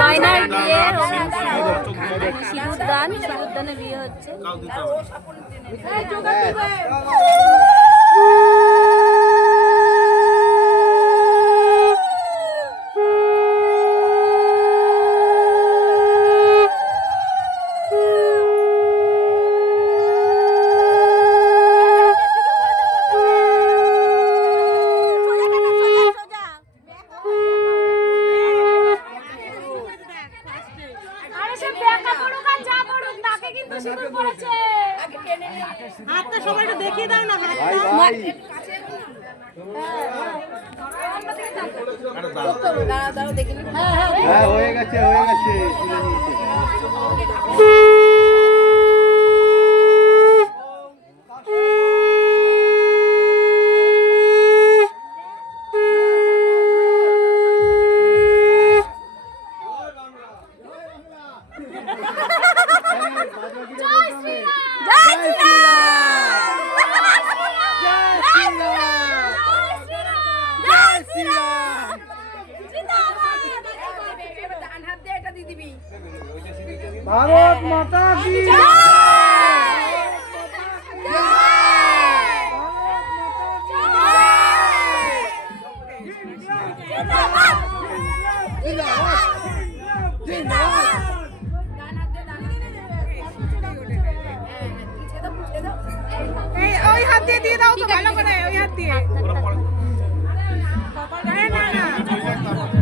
Minor বিয়ে সিঁদুরদানে বিয়ে হচ্ছে। হাতটা সবাইকে দেখিয়ে দাও না, হ্যাঁ হয়ে গেছে হয়ে গেছে। ভারত মাতা কি ওই হাত দিয়ে দিয়ে দাও তো ভালো করে, ওই হাত দিয়ে। না না